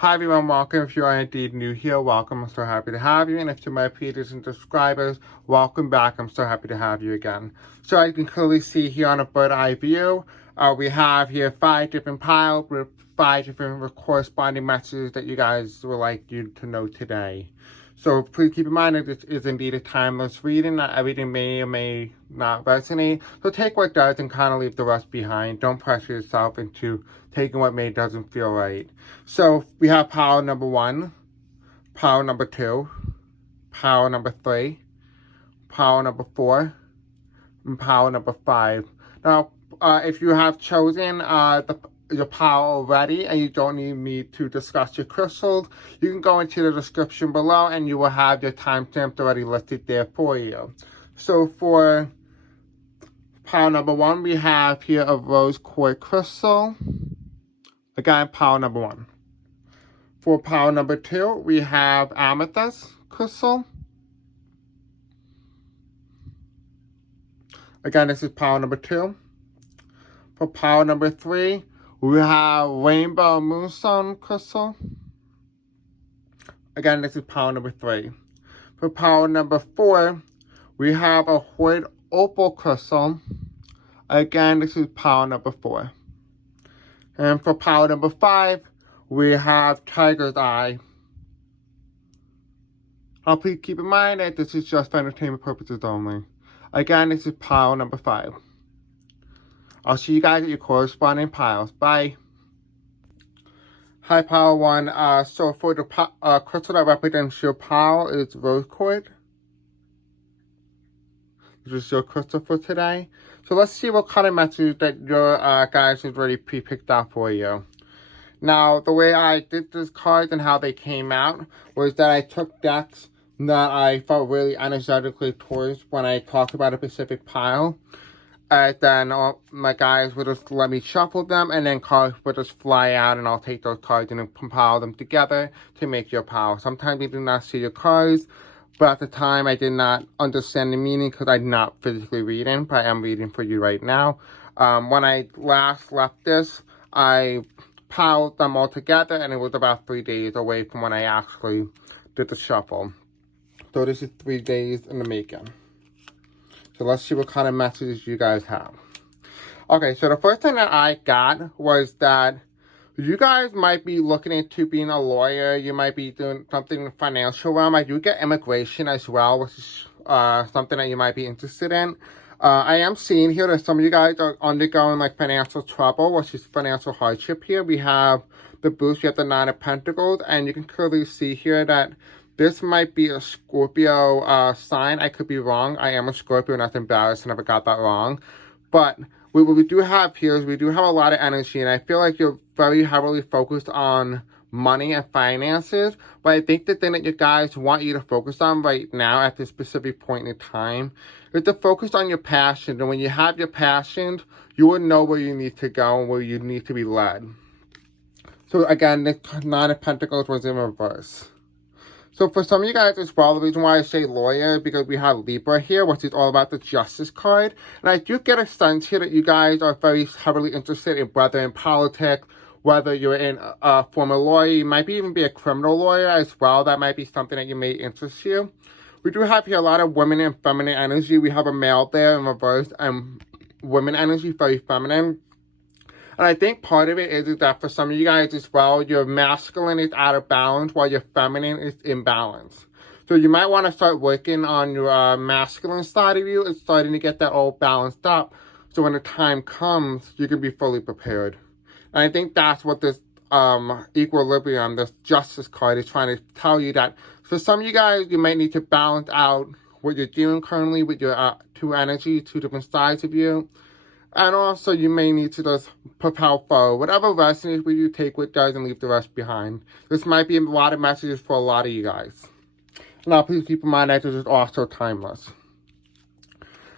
Hi everyone, welcome. If you are indeed new here, welcome. I'm so happy to have you. And if to my previous subscribers, welcome back. I'm so happy to have you again. So as you can clearly see here on a bird eye view, we have here 5 different piles with 5 different corresponding messages that you guys would like you to know today. So please keep in mind that this is indeed a timeless reading. Not everything may or may not resonate. So take what does and kind of leave the rest behind. Don't pressure yourself into taking what may doesn't feel right. So we have pile number 1, pile number 2, pile number 3, pile number 4, and pile number 5. Now, if you have chosen your pile already and you don't need me to discuss your crystals, you can go into the description below and you will have your timestamps already listed there for you. So for pile number 1, we have here a rose quartz crystal. Again, pile number 1. For pile number 2, we have amethyst crystal. Again, this is pile number 2. For pile number 3, we have rainbow moonstone crystal. Again, this is pile number 3. For pile number 4, we have a white opal crystal. Again, this is pile number 4. And for pile number 5, we have tiger's eye. Now please keep in mind that this is just for entertainment purposes only. Again, this is pile number 5. I'll see you guys at your corresponding piles. Bye. Hi, pile 1. So for the crystal that represents your pile is rose quartz. This is your crystal for today. So let's see what kind of message that your guys has already pre-picked out for you. Now, the way I did this cards and how they came out was that I took decks that I felt really energetically towards when I talked about a specific pile. And then my guys would just let me shuffle them, and then cards would just fly out, and I'll take those cards and compile them together to make your pile. Sometimes you do not see your cards, but at the time I did not understand the meaning because I'm not physically reading, but I am reading for you right now. When I last left this, I piled them all together, and it was about 3 days away from when I actually did the shuffle. So this is 3 days in the making. So let's see what kind of messages you guys have. Okay, so the first thing that I got was that you guys might be looking into being a lawyer. You might be doing something in the financial realm. I do get immigration as well, which is something that you might be interested in. I am seeing here that some of you guys are undergoing like financial trouble, which is financial hardship here. We have the boost, we have the 9 of Pentacles, and you can clearly see here that this might be a Scorpio sign. I could be wrong. I am a Scorpio, and that's embarrassing if I got that wrong. But what we do have here is we do have a lot of energy, and I feel like you're very heavily focused on money and finances. But I think the thing that you guys want you to focus on right now at this specific point in time is to focus on your passion. And when you have your passion, you will know where you need to go and where you need to be led. So again, the 9 of Pentacles was in reverse. So for some of you guys as well, the reason why I say lawyer is because we have Libra here, which is all about the justice card. And I do get a sense here that you guys are very heavily interested in whether in politics, whether you're in a former lawyer, you might even be a criminal lawyer as well. That might be something that you may interest you. We do have here a lot of women and feminine energy. We have a male there in reverse and women energy, very feminine. And I think part of it is that for some of you guys as well, your masculine is out of balance while your feminine is in balance. So you might want to start working on your masculine side of you and starting to get that all balanced up. So when the time comes, you can be fully prepared. And I think that's what this equilibrium, this justice card is trying to tell you, that for some of you guys, you might need to balance out what you're doing currently with your 2 energy, 2 different sides of you. And also, you may need to just propel forward. Whatever resonates with you, take what does and leave the rest behind. This might be a lot of messages for a lot of you guys. Now, please keep in mind that this is also timeless.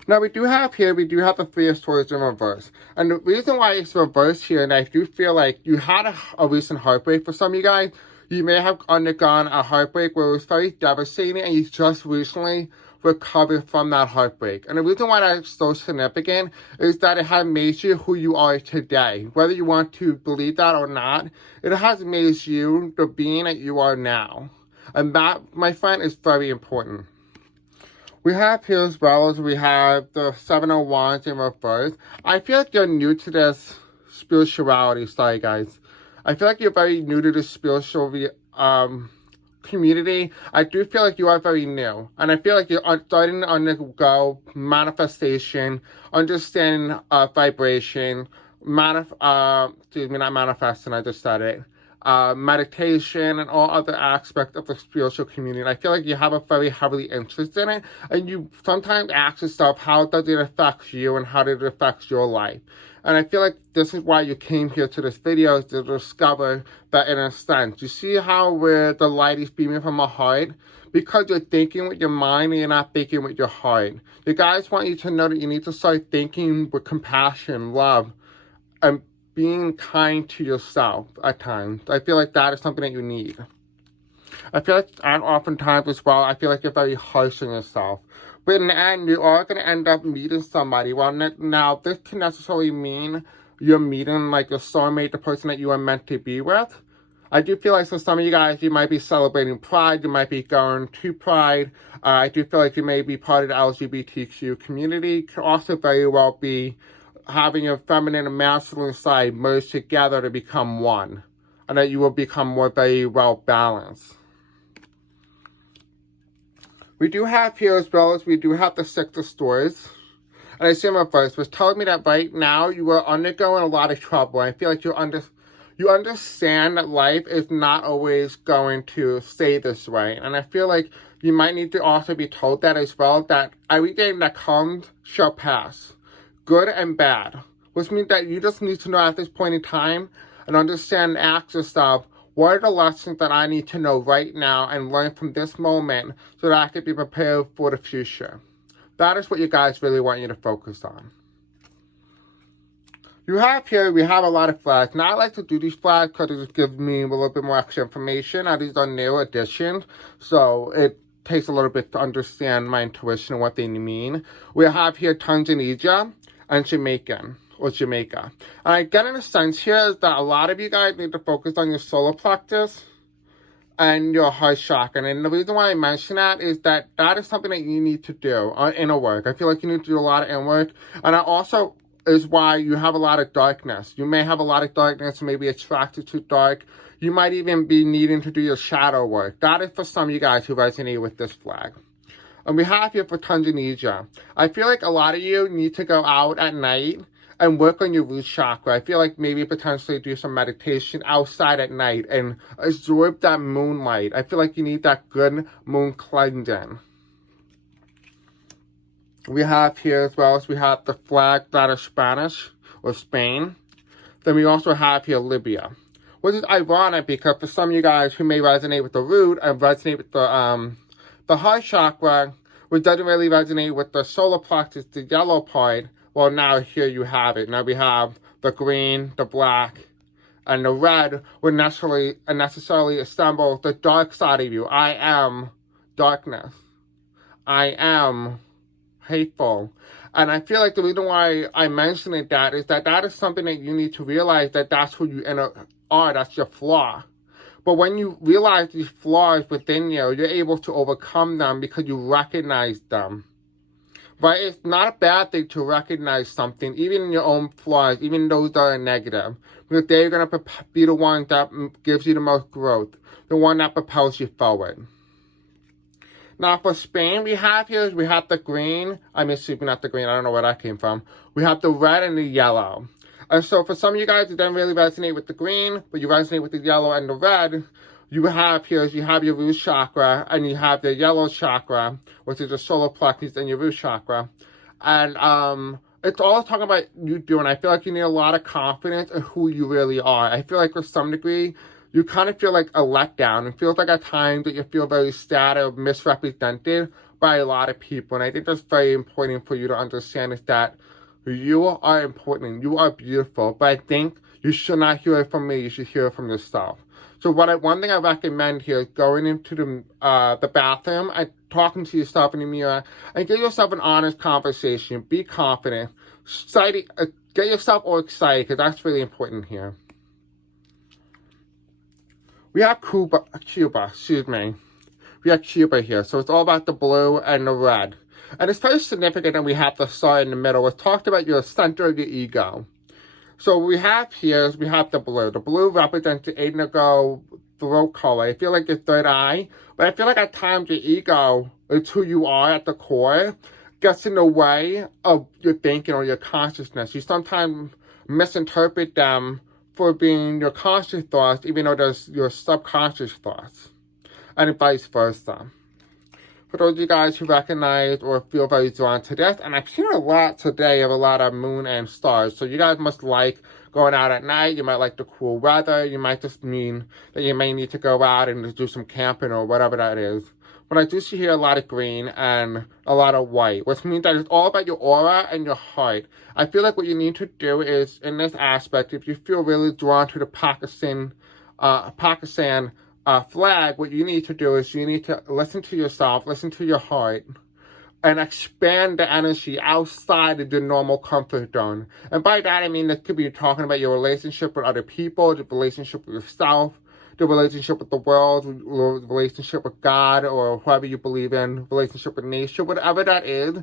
Now, we do have the 3 of Swords in reverse. And the reason why it's reversed here, and I do feel like you had a recent heartbreak for some of you guys. You may have undergone a heartbreak where it was very devastating, and you just recently recover from that heartbreak. And the reason why that's so significant is that it has made you who you are today. Whether you want to believe that or not, it has made you the being that you are now. And that, my friend, is very important. We have here as well as we have the Seven of Wands in reverse. I feel like you're new to this spirituality. Sorry, guys. I feel like you're very new to this spiritual community. I do feel like you are very new. And I feel like you're starting to undergo manifestation, understanding vibration, excuse me, not manifesting, I just said it. Meditation and all other aspects of the spiritual community. And I feel like you have a very heavily interest in it, and you sometimes ask yourself, how does it affect you and how did it affect your life? And I feel like this is why you came here to this video, is to discover that inner sense. You see how where the light is beaming from a heart? Because you're thinking with your mind and you're not thinking with your heart. The guys want you to know that you need to start thinking with compassion, love, and being kind to yourself at times. I feel like that is something that you need. I feel like, and oftentimes as well, I feel like you're very harsh on yourself. But in the end, you are going to end up meeting somebody. Well, now, this can necessarily mean you're meeting like your soulmate, the person that you are meant to be with. I do feel like for some of you guys, you might be celebrating Pride. You might be going to Pride. I do feel like you may be part of the LGBTQ community. Could also very well be having your feminine and masculine side merged together to become one, and that you will become more very well balanced. We do have here as well as we do have the Six of Swords, and I see my first was telling me that right now you are undergoing a lot of trouble. I feel like you understand that life is not always going to stay this way, and I feel like you might need to also be told that as well, that everything that comes shall pass. Good and bad, which means that you just need to know at this point in time and understand and ask yourself, what are the lessons that I need to know right now and learn from this moment so that I can be prepared for the future? That is what you guys really want you to focus on. You have here, we have a lot of flags. Now I like to do these flags because it just gives me a little bit more extra information. Now these are new additions, so it takes a little bit to understand my intuition and what they mean. We have here Tanzania and Jamaica. And I get in a sense here is that a lot of you guys need to focus on your solar plexus and your heart chakra. And the reason why I mention that is that that is something that you need to do inner work. I feel like you need to do a lot of inner work. And I also is why you have a lot of darkness. You may have a lot of darkness, maybe attracted to dark. You might even be needing to do your shadow work. That is for some of you guys who resonate with this flag. And we have here for Tanzania. I feel like a lot of you need to go out at night and work on your root chakra. I feel like maybe potentially do some meditation outside at night and absorb that moonlight. I feel like you need that good moon cleansing. We have here as well as we have the flag that is Spanish or Spain. Then we also have here Libya, which is ironic because for some of you guys who may resonate with the root and resonate with the heart chakra, which doesn't really resonate with the solar plexus, the yellow part, well, now here you have it. Now we have the green, the black, and the red would necessarily assemble the dark side of you. I am darkness. I am hateful. And I feel like the reason why I'm mentioning that is something that you need to realize, that that's who you are. That's your flaw. But when you realize these flaws within you, you're able to overcome them because you recognize them. But it's not a bad thing to recognize something, even in your own flaws, even those that are negative. Because they're going to be the one that gives you the most growth, the one that propels you forward. Now for Spain, we have the green. Not the green, I don't know where that came from. We have the red and the yellow. And so for some of you guys who don't really resonate with the green, but you resonate with the yellow and the red, you have your root chakra and you have the yellow chakra, which is the solar plexus and your root chakra. And it's all talking about you doing. I feel like you need a lot of confidence in who you really are. I feel like to some degree, you kind of feel like a letdown. It feels like at times that you feel very sad or misrepresented by a lot of people. And I think that's very important for you to understand, is that you are important. You are beautiful. But I think you should not hear it from me. You should hear it from yourself. So one thing I recommend here is going into the bathroom and talking to yourself in the mirror and get yourself an honest conversation. Be confident. Get yourself all excited, because that's really important here. We have Cuba, We have Cuba here. So it's all about the blue and the red. And it's very significant that we have the sun in the middle. It's talked about your center of your ego. So what we have here is we have the blue. The blue represents the indigo throat color. I feel like your third eye. But I feel like at times your ego is who you are at the core. Gets in the way of your thinking or your consciousness. You sometimes misinterpret them for being your conscious thoughts, even though there's your subconscious thoughts, and vice versa. For those of you guys who recognize or feel very drawn to this, and I've seen a lot today of a lot of moon and stars, so you guys must like going out at night. You might like the cool weather. You might just mean that you may need to go out and do some camping or whatever that is. But I do see here a lot of green and a lot of white, which means that it's all about your aura and your heart. I feel like what you need to do is, in this aspect, if you feel really drawn to the Pakistan flag, what you need to do is you need to listen to yourself, listen to your heart, and expand the energy outside of the normal comfort zone. And by that, I mean, this could be talking about your relationship with other people, the relationship with yourself, the relationship with the world, the relationship with God, or whoever you believe in, relationship with nature, whatever that is,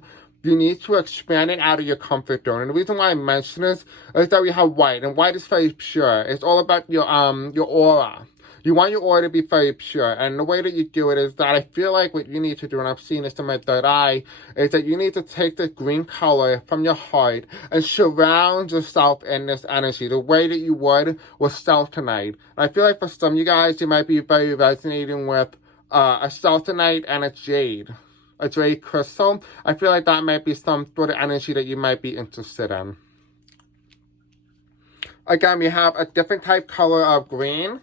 you need to expand it out of your comfort zone. And the reason why I mention this is that we have white, and white is very pure. It's all about your aura. You want your aura to be very pure, and the way that you do it is that I feel like what you need to do, and I've seen this in my third eye, is that you need to take the green color from your heart and surround yourself in this energy, the way that you would with self-tonight. And I feel like for some of you guys, you might be very resonating with a self-tonight and a jade crystal. I feel like that might be some sort of energy that you might be interested in. Again, we have a different type color of green,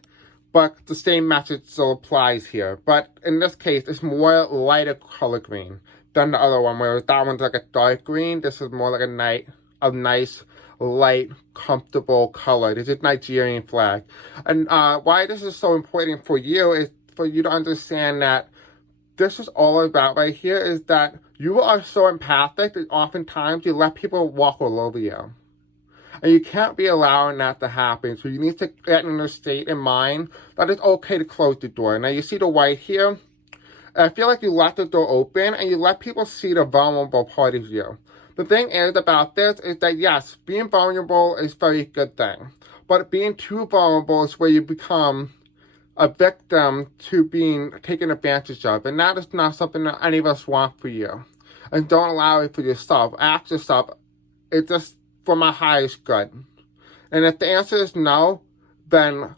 but the same message still applies here. But in this case, it's more lighter color green than the other one, whereas that one's like a dark green. This is more like a nice, light, comfortable color. This is Nigerian flag. And why this is so important for you is for you to understand that this is all about right here is that you are so empathic that oftentimes you let people walk all over you. And you can't be allowing that to happen. So you need to get in a state in mind that it's okay to close the door. Now you see the white here? I feel like you left the door open and you let people see the vulnerable part of you. The thing is about this is that yes, being vulnerable is a very good thing. But being too vulnerable is where you become a victim to being taken advantage of. And that is not something that any of us want for you. And don't allow it for yourself. Ask yourself, it's just for my highest good. And if the answer is no, then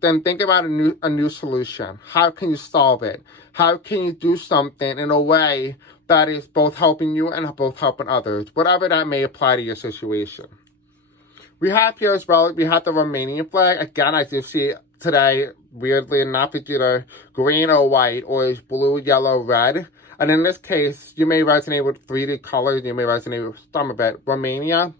think about a new solution. How can you solve it? How can you do something in a way that is both helping you and both helping others? Whatever that may apply to your situation. We have here as well, we have the Romanian flag. Again, I do see today, weirdly enough, it's either green or white, or it's blue, yellow, red. And in this case, you may resonate with 3D colors, you may resonate with some of it. Romania.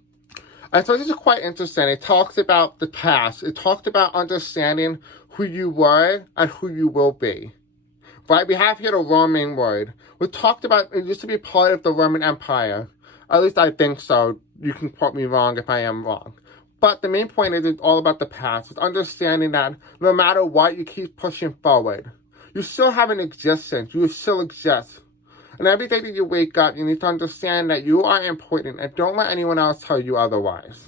And so this is quite interesting. It talks about the past. It talks about understanding who you were and who you will be. Right? We have here the Roman word. We talked about, it used to be part of the Roman Empire. At least I think so. You can quote me wrong if I am wrong. But the main point is it's all about the past. It's understanding that no matter what, you keep pushing forward. You still have an existence. You still exist. And every day that you wake up, you need to understand that you are important and don't let anyone else tell you otherwise.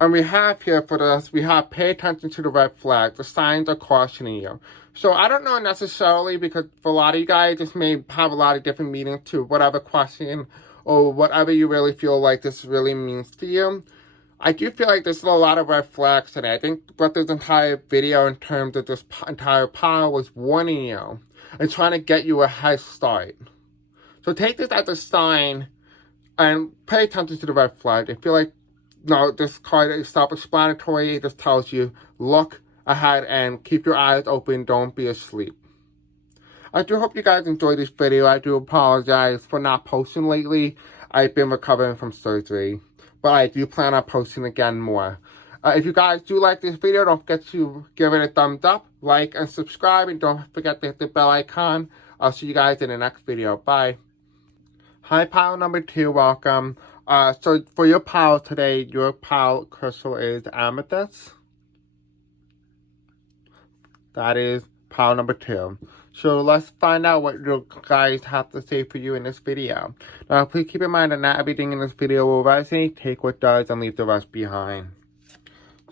And we have here for this, we have pay attention to the red flag. The signs are cautioning you. So I don't know necessarily, because for a lot of you guys, this may have a lot of different meanings to whatever question or whatever you really feel like this really means to you. I do feel like there's a lot of red flags today. I think what this entire video in terms of this entire pile was warning you and trying to get you a head start. So take this as a sign and pay attention to the red flag. I feel like, no, this card is self-explanatory. It just tells you, look ahead and keep your eyes open. Don't be asleep. I do hope you guys enjoyed this video. I do apologize for not posting lately. I've been recovering from surgery. But I do plan on posting again more. If you guys do like this video, don't forget to give it a thumbs up, like, and subscribe. And don't forget to hit the bell icon. I'll see you guys in the next video. Bye. Hi, pile number 2. Welcome. So for your pile today, your pile crystal is Amethyst. That is pile number 2. So let's find out what you guys have to say for you in this video. Now, please keep in mind that not everything in this video will resonate. Take what does and leave the rest behind.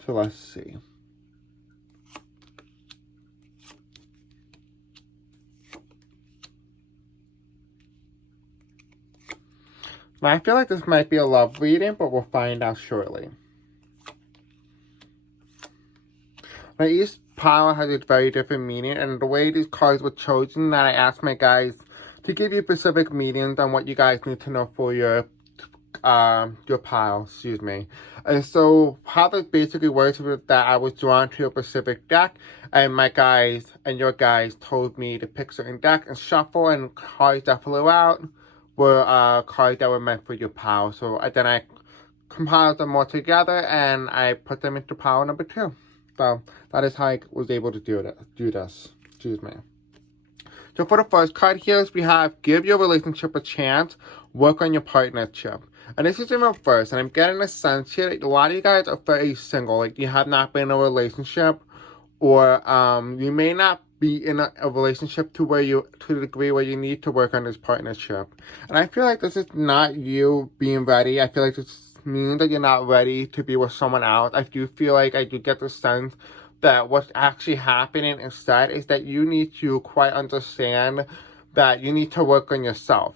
So let's see. Now, I feel like this might be a love reading, but we'll find out shortly. Now, each pile has a very different meaning, and the way these cards were chosen, that I asked my guys to give you specific meanings on what you guys need to know for your pile, excuse me. And so how this basically works is that I was drawn to a specific deck, and my guys and your guys told me to pick certain deck and shuffle, and cards that flew out were cards that were meant for your pile. So then I compiled them all together and I put them into pile number 2. So that is how I was able to do this. Excuse me. So for the first card here, we have give your relationship a chance, work on your partnership. And this is in reverse, and I'm getting a sense here that a lot of you guys are very single, like you have not been in a relationship, or you may not be in a relationship to the degree where you need to work on this partnership. And I feel like this is not you being ready. I feel like this means that you're not ready to be with someone else. I do feel like I do get the sense that what's actually happening instead is that you need to quite understand that you need to work on yourself.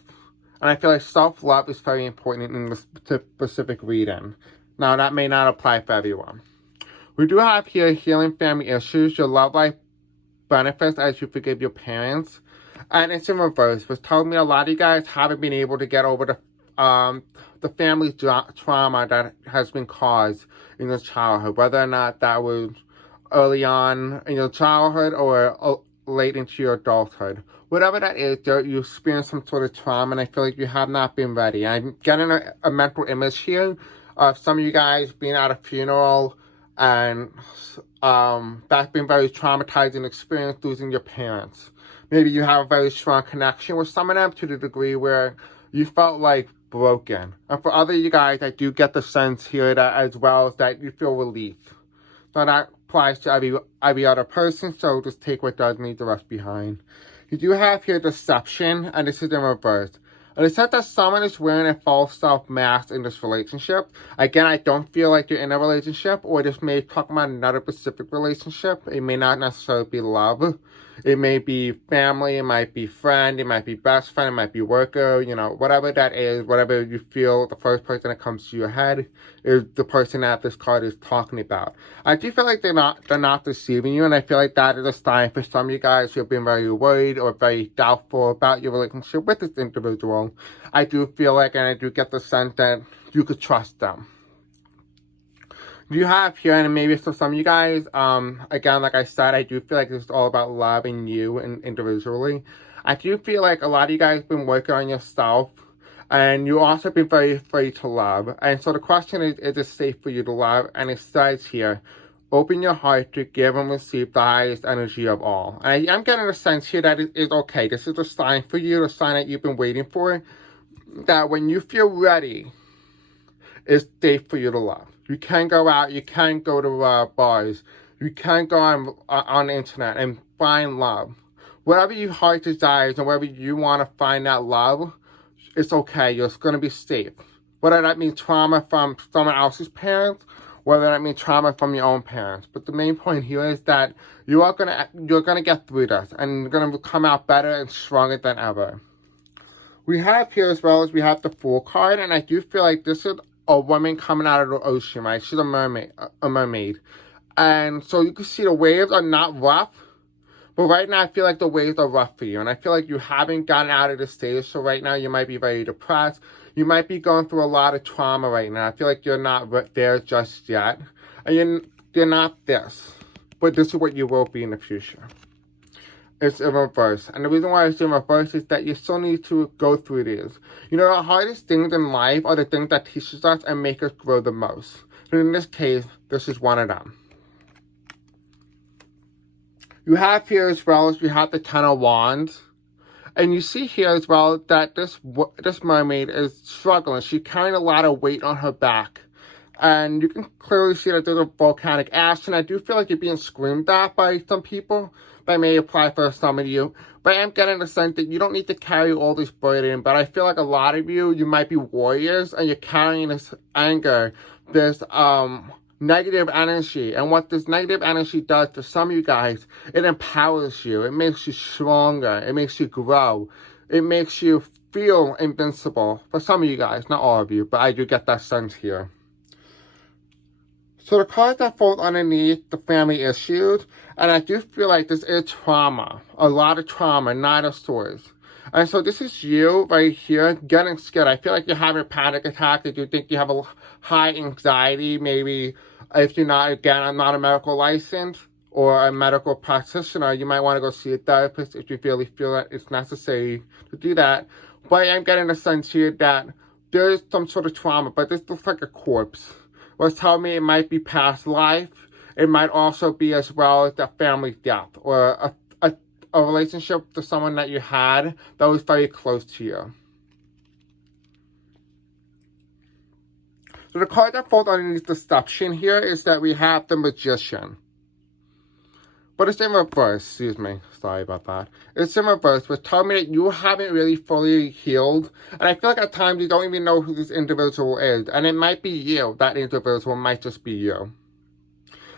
And I feel like self-love is very important in this specific reading. Now, that may not apply for everyone. We do have here healing family issues. Your love life benefits as you forgive your parents. And it's in reverse, which tells me a lot of you guys haven't been able to get over the family trauma that has been caused in your childhood, whether or not that was early on in your childhood or late into your adulthood. Whatever that is, you experienced some sort of trauma, and I feel like you have not been ready. I'm getting a mental image here of some of you guys being at a funeral, and that's been very traumatizing experience, losing your parents. Maybe you have a very strong connection with some of them to the degree where you felt like broken. And for other you guys, I do get the sense here that as well, that you feel relief. Now that applies to every other person, so just take what does, leave the rest behind. You do have here deception, and this is in reverse. And it said that someone is wearing a false self mask in this relationship. Again, I don't feel like you're in a relationship, or this may talk about another specific relationship. It may not necessarily be love. It may be family, it might be friend, it might be best friend, it might be worker, you know, whatever that is, whatever you feel, the first person that comes to your head is the person that this card is talking about. I do feel like they're not deceiving you, and I feel like that is a sign for some of you guys who have been very worried or very doubtful about your relationship with this individual. I do feel like, and I do get the sense that you could trust them. You have here, and maybe for some of you guys, again, like I said, I do feel like this is all about loving you and individually. I do feel like a lot of you guys have been working on yourself, and you also been very afraid to love. And so the question is it safe for you to love? And it says here, open your heart to give and receive the highest energy of all. And I'm getting a sense here that it is okay. This is a sign for you, a sign that you've been waiting for, that when you feel ready, it's safe for you to love. You can go out, you can go to bars, you can go on the internet and find love. Whatever your heart desires and wherever you want to find that love, it's okay, you're going to be safe. Whether that means trauma from someone else's parents, whether that means trauma from your own parents. But the main point here is that you're gonna get through this, and you're going to come out better and stronger than ever. We have here as well as we have the Fool card, and I do feel like this is a woman coming out of the ocean, right? She's a mermaid. And so you can see the waves are not rough, but right now I feel like the waves are rough for you. And I feel like you haven't gotten out of the stage, so right now you might be very depressed. You might be going through a lot of trauma right now. I feel like you're not there just yet. And you're not this, but this is what you will be in the future. It's in reverse. And the reason why it's in reverse is that you still need to go through these. You know, the hardest things in life are the things that teaches us and make us grow the most. And in this case, this is one of them. You have here as well as you have the Ten of Wands. And you see here as well that this mermaid is struggling. She's carrying a lot of weight on her back. And you can clearly see that there's a volcanic ash. And I do feel like you're being screamed at by some people. That may apply for some of you. But I am getting the sense that you don't need to carry all this burden. But I feel like a lot of you might be warriors. And you're carrying this anger, this negative energy. And what this negative energy does to some of you guys, it empowers you. It makes you stronger. It makes you grow. It makes you feel invincible. For some of you guys, not all of you, but I do get that sense here. So the cards that fall underneath the family issues, and I do feel like this is trauma. A lot of trauma, Nine of Swords. And so this is you right here getting scared. I feel like you're having a panic attack. If you think you have a high anxiety, maybe if you're not, again, I'm not a medical license or a medical practitioner, you might want to go see a therapist if you really feel that it's necessary to do that. But I'm getting a sense here that there is some sort of trauma, but this looks like a corpse. Well, tell me it might be past life. It might also be as well as a family death or a relationship to someone that you had that was very close to you. So the card that falls underneath deception here is that we have the Magician. But it's in reverse, excuse me, sorry about that. It's in reverse, but tell me that you haven't really fully healed. And I feel like at times you don't even know who this individual is. And it might be you, that individual might just be you.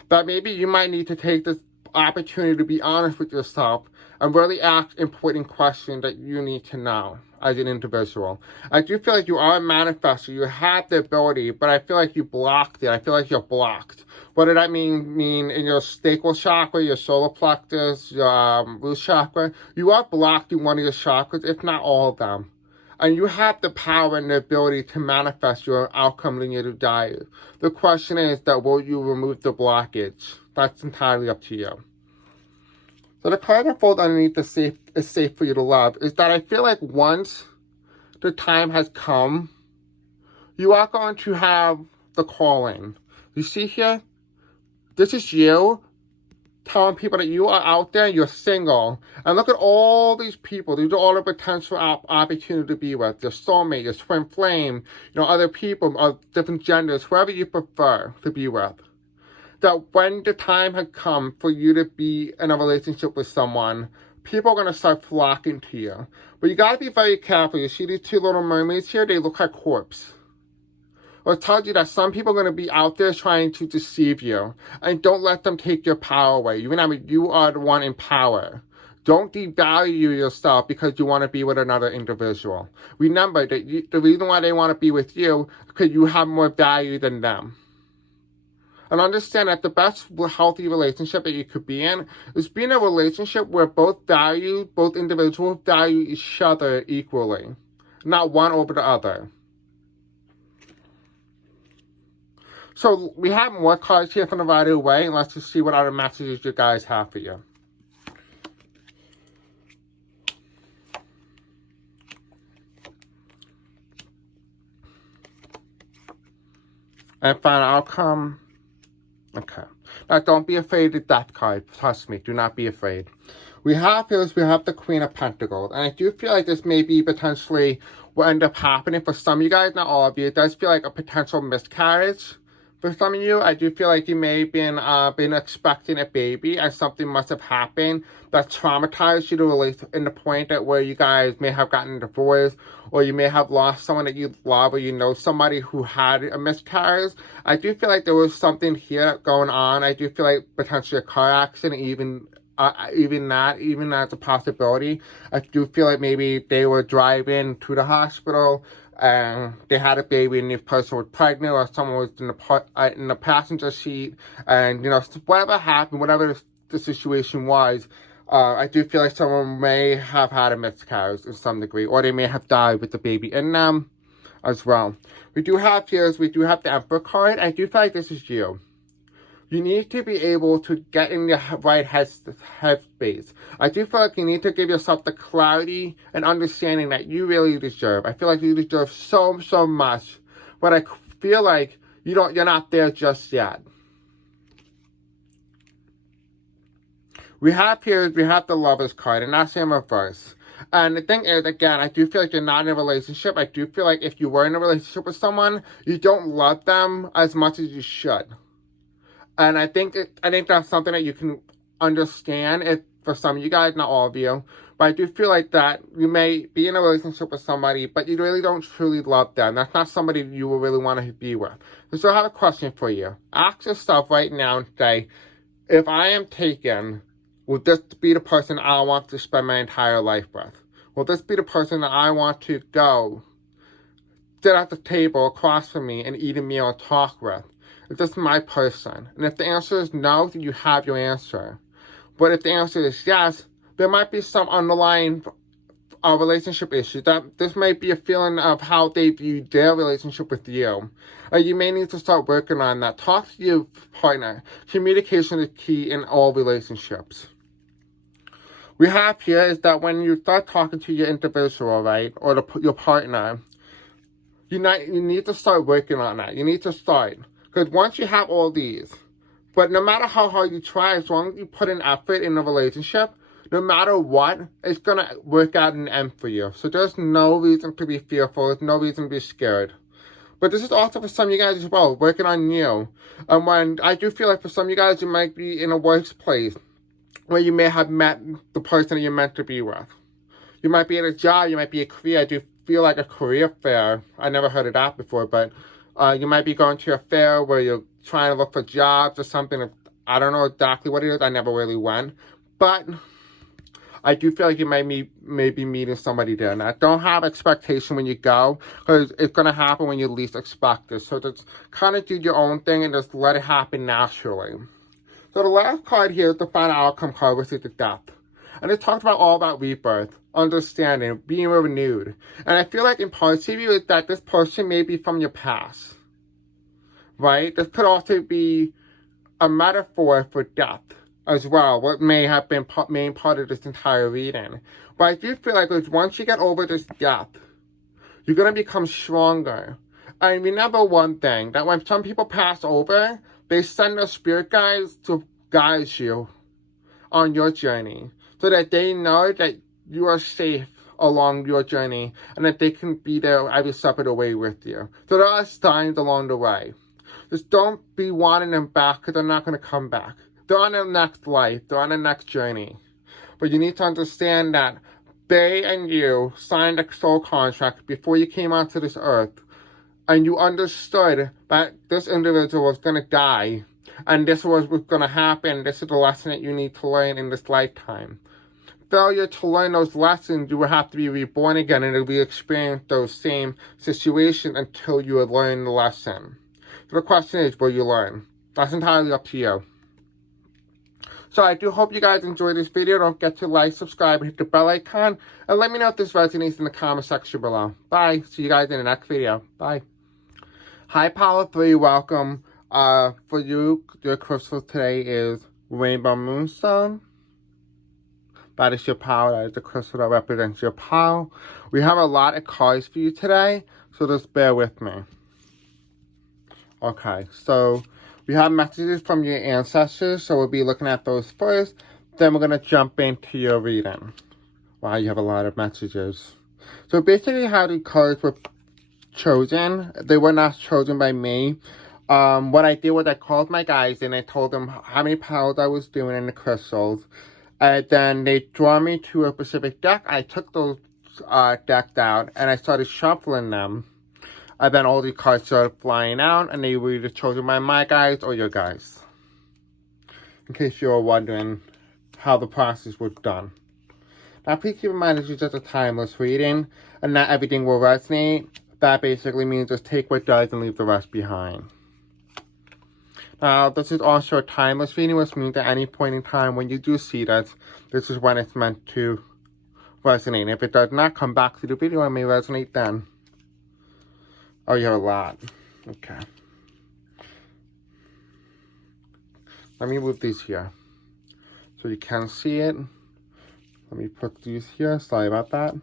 But maybe you might need to take this opportunity to be honest with yourself and really ask important questions that you need to know as an individual. I do feel like you are a manifestor. You have the ability, but I feel like you blocked it. I feel like you're blocked. What did I mean in your sacral chakra, your solar plexus, your root chakra? You are blocked in one of your chakras, if not all of them. And you have the power and the ability to manifest your outcome linear to die. The question is that will you remove the blockage? That's entirely up to you. So the card that falls underneath the is safe for you to love is that I feel like once the time has come, you are going to have the calling. You see here? This is you telling people that you are out there, you're single. And look at all these people. These are all the potential opportunity to be with. Your soulmate, your twin flame, other people of different genders, whoever you prefer to be with. That when the time had come for you to be in a relationship with someone, people are going to start flocking to you. But you got to be very careful. You see these two little mermaids here? They look like corpse. Well, it tells you that some people are going to be out there trying to deceive you. And don't let them take your power away. Remember, you are the one in power. Don't devalue yourself because you want to be with another individual. Remember that the reason why they want to be with you is because you have more value than them. And understand that the best healthy relationship that you could be in is being a relationship where both individuals value each other equally. Not one over the other. So we have more cards here from the Rider Away, and let's just see what other messages you guys have for you. And final outcome. Okay. Now, don't be afraid of the Death card. Trust me, do not be afraid. We have the Queen of Pentacles. And I do feel like this may be potentially what end up happening for some of you guys, not all of you. It does feel like a potential miscarriage. For some of you, I do feel like you may have been expecting a baby and something must have happened that traumatized you in the point that where you guys may have gotten divorced or you may have lost someone that you love or somebody who had a miscarriage. I do feel like there was something here going on. I do feel like potentially a car accident, even as a possibility. I do feel like maybe they were driving to the hospital and they had a baby and the person was pregnant or someone was in the passenger seat and, whatever happened, whatever the situation was, I do feel like someone may have had a miscarriage to some degree or they may have died with the baby in them as well. We do have the Emperor card. I do feel like this is you. You need to be able to get in the right headspace. I do feel like you need to give yourself the clarity and understanding that you really deserve. I feel like you deserve so much. But I feel like you're not there just yet. We have the Lovers card, and that's in reverse. And the thing is, again, I do feel like you're not in a relationship. I do feel like if you were in a relationship with someone, you don't love them as much as you should. And I think that's something that you can understand if for some of you guys, not all of you. But I do feel like that you may be in a relationship with somebody, but you really don't truly love them. That's not somebody you will really want to be with. So I have a question for you. Ask yourself right now and say, if I am taken, will this be the person I want to spend my entire life with? Will this be the person that I want to go sit at the table across from me and eat a meal and talk with? Is this my person? And if the answer is no, then you have your answer. But if the answer is yes, there might be some underlying relationship issues. That this might be a feeling of how they view their relationship with you. You may need to start working on that. Talk to your partner. Communication is key in all relationships. We have here is that when you start talking to your individual, right, or your partner, you need to start working on that. You need to start. Because once you have all these, but no matter how hard you try, as long as you put in effort in a relationship, no matter what, it's going to work out in the end for you. So there's no reason to be fearful. There's no reason to be scared. But this is also for some of you guys as well, working on you. And when I do feel like for some of you guys, you might be in a workplace where you may have met the person that you're meant to be with. You might be at a job, you might be a career. I do feel like a career fair. I never heard of that before, but you might be going to a fair where you're trying to look for jobs or something. I don't know exactly what it is. I never really went. But I do feel like you may be meeting somebody there. Now, don't have expectation when you go, because it's going to happen when you least expect it. So just kind of do your own thing and just let it happen naturally. So the last card here is the final outcome card, which is the Death. And it talks all about rebirth, understanding, being renewed. And I feel like in parts of you is that this person may be from your past. Right? This could also be a metaphor for death as well, what may have been main part of this entire reading. But I do feel like once you get over this death, you're going to become stronger. And remember one thing, that when some people pass over, they send their spirit guides to guide you on your journey, so that they know that you are safe along your journey and that they can be there every step of the way with you. So there are signs along the way. Just don't be wanting them back, because they're not going to come back. They're on their next life. They're on their next journey. But you need to understand that they and you signed a soul contract before you came onto this earth. And you understood that this individual was going to die. And this was going to happen. This is the lesson that you need to learn in this lifetime. Failure to learn those lessons, you will have to be reborn again and re-experience those same situations until you have learned the lesson. So the question is, will you learn? That's entirely up to you. So I do hope you guys enjoyed this video. Don't forget to like, subscribe, and hit the bell icon. And let me know if this resonates in the comment section below. Bye. See you guys in the next video. Bye. Hi, Power 3. Welcome. For you, your crystal today is Rainbow Moonstone. That is your power. That is the crystal that represents your power. We have a lot of cards for you today, so just bear with me. Okay, so we have messages from your ancestors, so we'll be looking at those first. Then we're going to jump into your reading. Wow, you have a lot of messages. So basically how the cards were chosen, they were not chosen by me. What I did was I called my guys and I told them how many powers I was doing in the crystals. And then they draw me to a specific deck. I took those decks out and I started shuffling them. And then all the cards started flying out, and they were either chosen by my guys or your guys. In case you were wondering how the process was done. Now, please keep in mind this is just a timeless reading, and not everything will resonate. That basically means just take what does and leave the rest behind. Now, this is also a timeless reading, which means at any point in time when you do see this is when it's meant to resonate. If it does not, come back to the video and may resonate then. Oh, you have a lot. Okay. Let me move these here so you can see it. Let me put these here. Sorry about that.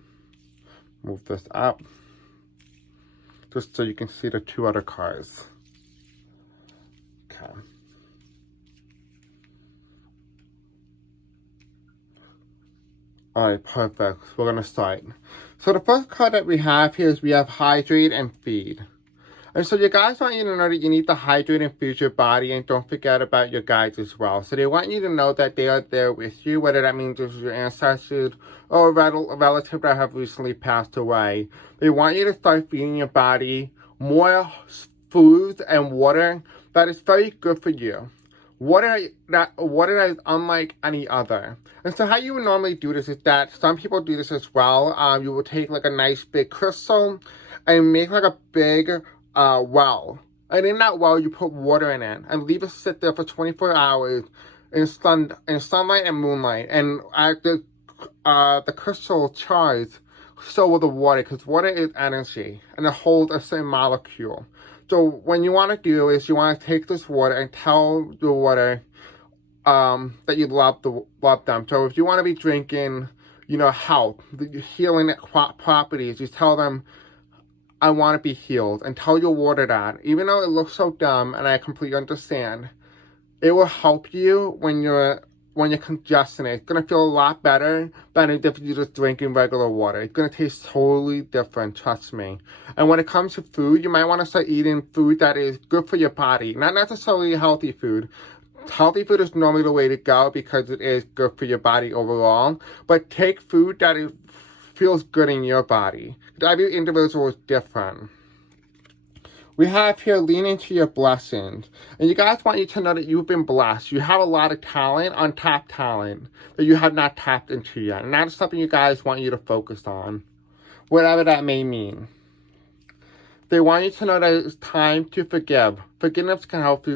Move this up just so you can see the two other cards. Okay. Alright, perfect. We're going to start. So the first card that we have here is we have hydrate and feed. And so you guys want you to know that you need to hydrate and feed your body, and don't forget about your guides as well. So they want you to know that they are there with you, whether that means it's your ancestors or a relative that have recently passed away. They want you to start feeding your body more food and water that is very good for you. Water that is unlike any other. And so how you would normally do this is that some people do this as well. You will take like a nice big crystal and make like a big well. And in that well, you put water in it and leave it sit there for 24 hours in sunlight and moonlight. And at the crystal charge, so will the water, because water is energy and it holds a certain molecule. So what you want to do is you want to take this water and tell the water that you love them. So if you want to be drinking, health, the healing properties, you tell them, I want to be healed, and tell your water that. Even though it looks so dumb, and I completely understand, it will help you when you're congesting it. It's going to feel a lot better than if you're just drinking regular water. It's going to taste totally different, trust me. And when it comes to food, you might want to start eating food that is good for your body. Not necessarily healthy food. Healthy food is normally the way to go because it is good for your body overall. But take food that feels good in your body. Every individual is different. We have here lean into your blessings. And you guys want you to know that you've been blessed. You have a lot of talent, untapped talent, that you have not tapped into yet. And that's something you guys want you to focus on. Whatever that may mean. They want you to know that it's time to forgive. Forgiveness can help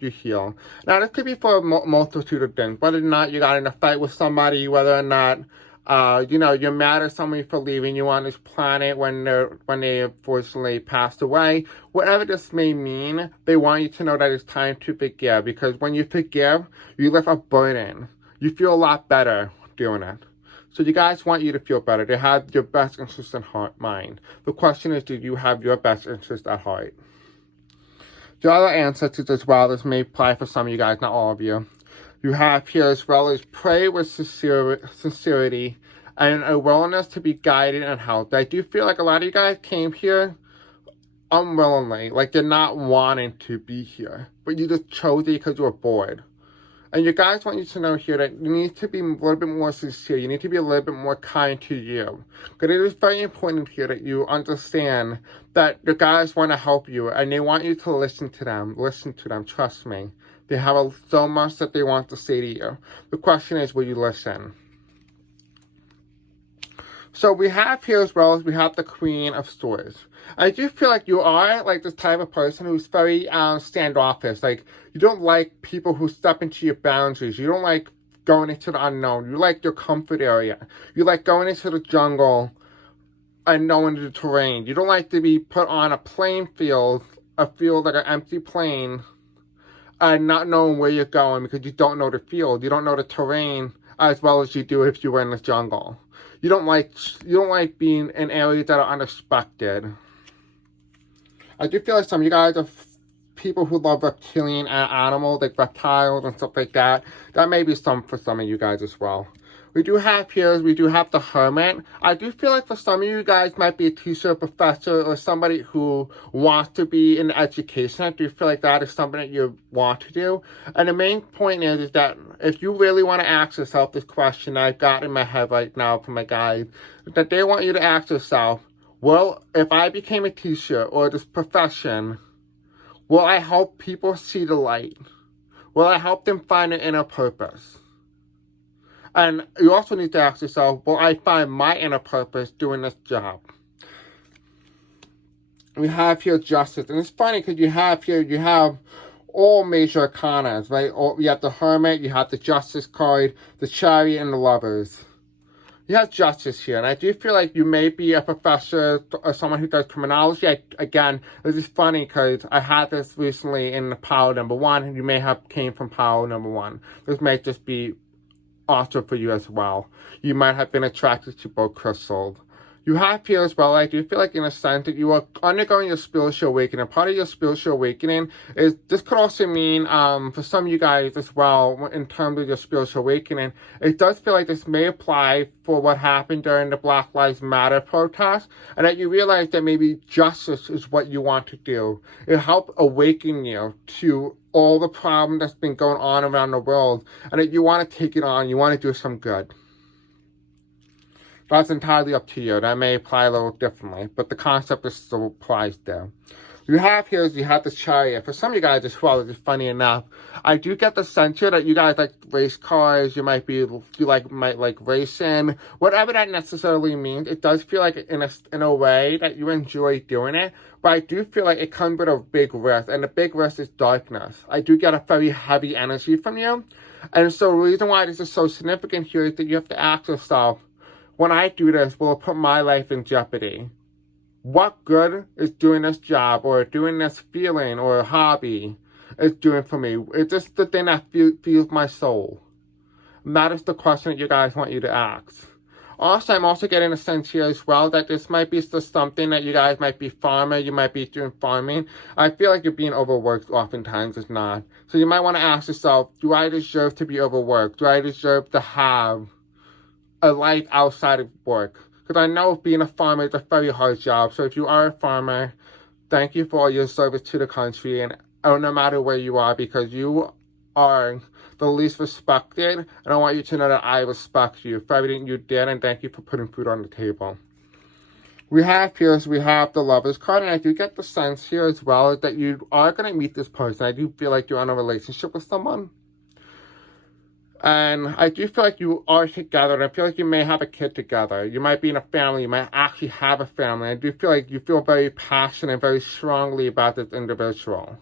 you heal. Now, this could be for a multitude of things. Whether or not you got in a fight with somebody, whether or not you're mad at somebody for leaving you on this planet when they unfortunately passed away. Whatever this may mean, they want you to know that it's time to forgive, because when you forgive, you lift a burden. You feel a lot better doing it. So you guys want you to feel better. They have your best interest in mind. The question is, do you have your best interest at heart? The other answer to this, well, this may apply for some of you guys, not all of you. You have here as well as pray with sincerity and a willingness to be guided and helped. I do feel like a lot of you guys came here unwillingly, like you're not wanting to be here, but you just chose it because you were bored. And you guys want you to know here that you need to be a little bit more sincere. You need to be a little bit more kind to you. Because it is very important here that you understand that the guys want to help you and they want you to listen to them. Listen to them, trust me. They have so much that they want to say to you. The question is, will you listen? So we have here as well as we have the Queen of Swords. I do feel like you are like this type of person who's very standoffish. Like, you don't like people who step into your boundaries. You don't like going into the unknown. You like your comfort area. You like going into the jungle and knowing the terrain. You don't like to be put on a field like an empty plain, and not knowing where you're going because you don't know the field. You don't know the terrain as well as you do if you were in the jungle. You don't like being in areas that are unexpected. I do feel like some of you guys are people who love reptilian animals, like reptiles and stuff like that. That may be for some of you guys as well. We do have the Hermit. I do feel like for some of you guys might be a teacher, professor, or somebody who wants to be in education. I do feel like that is something that you want to do. And the main point is that if you really want to ask yourself this question I've got in my head right now from my guys, that they want you to ask yourself, well, if I became a teacher or this profession, will I help people see the light? Will I help them find an inner purpose? And you also need to ask yourself, will I find my inner purpose doing this job? We have here Justice. And it's funny because you have all major arcanas, right? You have the Hermit, you have the Justice card, the Chariot, and the Lovers. You have Justice here. And I do feel like you may be a professor or someone who does criminology. Again, this is funny because I had this recently in the pile number 1. And you may have came from pile number 1. This may just be also for you as well. You might have been attracted to both crystals. You have here as well, I do feel like in a sense that you are undergoing your spiritual awakening. Part of your spiritual awakening is, this could also mean, for some of you guys as well, in terms of your spiritual awakening, it does feel like this may apply for what happened during the Black Lives Matter protest, and that you realize that maybe justice is what you want to do. It helped awaken you to all the problem that's been going on around the world, and that you want to take it on, you want to do some good. That's entirely up to you. That may apply a little differently, but the concept still applies there. You have here is you have the Chariot. For some of you guys as well, it's funny enough, I do get the sense here that you guys like race cars, you might like racing, whatever that necessarily means. It does feel like in a way that you enjoy doing it, but I do feel like it comes with a big risk, and the big risk is darkness. I do get a very heavy energy from you, and so the reason why this is so significant here is that you have to ask yourself, when I do this, will it put my life in jeopardy? What good is doing this job or doing this feeling or hobby is doing for me? Is this the thing that feels my soul? And that is the question that you guys want you to ask. Also, I'm also getting a sense here as well that this might be just something that you guys might be farmer, you might be doing farming. I feel like you're being overworked oftentimes, it's not. So you might want to ask yourself, do I deserve to be overworked? Do I deserve to have a life outside of work? Because I know being a farmer is a very hard job. So if you are a farmer, thank you for all your service to the country, and no matter where you are, because you are the least respected, and I want you to know that I respect you for everything you did, and thank you for putting food on the table. We have the Lovers card, and I do get the sense here as well that you are going to meet this person. I do feel like you're in a relationship with someone. And I do feel like you are together, and I feel like you may have a kid together. You might be in a family, you might actually have a family. I do feel like you feel very passionate, very strongly about this individual.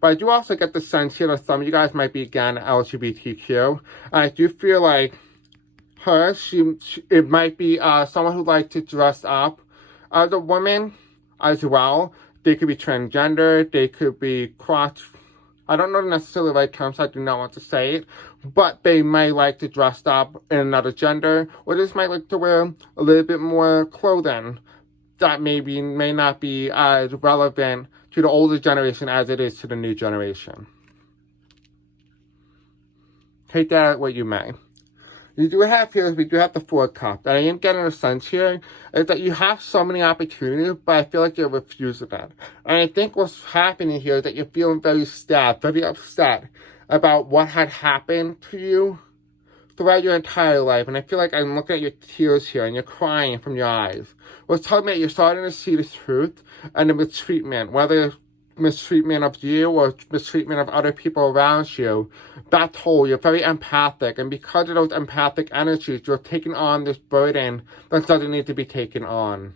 But I do also get the sense here that some of you guys might be, again, LGBTQ. And I do feel like her, it might be someone who likes to dress up as a woman as well. They could be transgender, they could be cross. I don't know necessarily the right terms, so I do not want to say it, but they may like to dress up in another gender, or just might like to wear a little bit more clothing that may not be as relevant to the older generation as it is to the new generation. Take that what you may. We do have the Four Cups, and I am getting a sense here is that you have so many opportunities, but I feel like you're refusing them. And I think what's happening here is that you're feeling very sad, very upset about what had happened to you throughout your entire life. And I feel like I'm looking at your tears here, and you're crying from your eyes. What's telling me that you're starting to see the truth and the mistreatment, whether mistreatment of you or mistreatment of other people around you. That's whole. You're very empathic, and because of those empathic energies, you're taking on this burden that doesn't need to be taken on.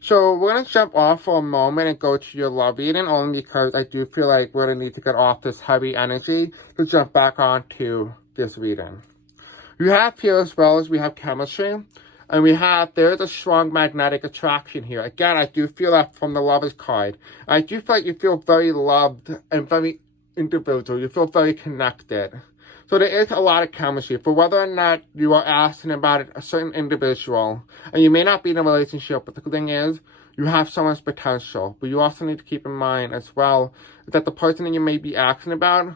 So we're going to jump off for a moment and go to your love reading, only because I do feel like we're going to need to get off this heavy energy to jump back onto this reading. You have here as well as we have chemistry. And there's a strong magnetic attraction here. Again, I do feel that from the Lovers card. I do feel like you feel very loved and very individual. You feel very connected. So there is a lot of chemistry. For whether or not you are asking about a certain individual, and you may not be in a relationship, but the thing is, you have so much potential. But you also need to keep in mind as well that the person that you may be asking about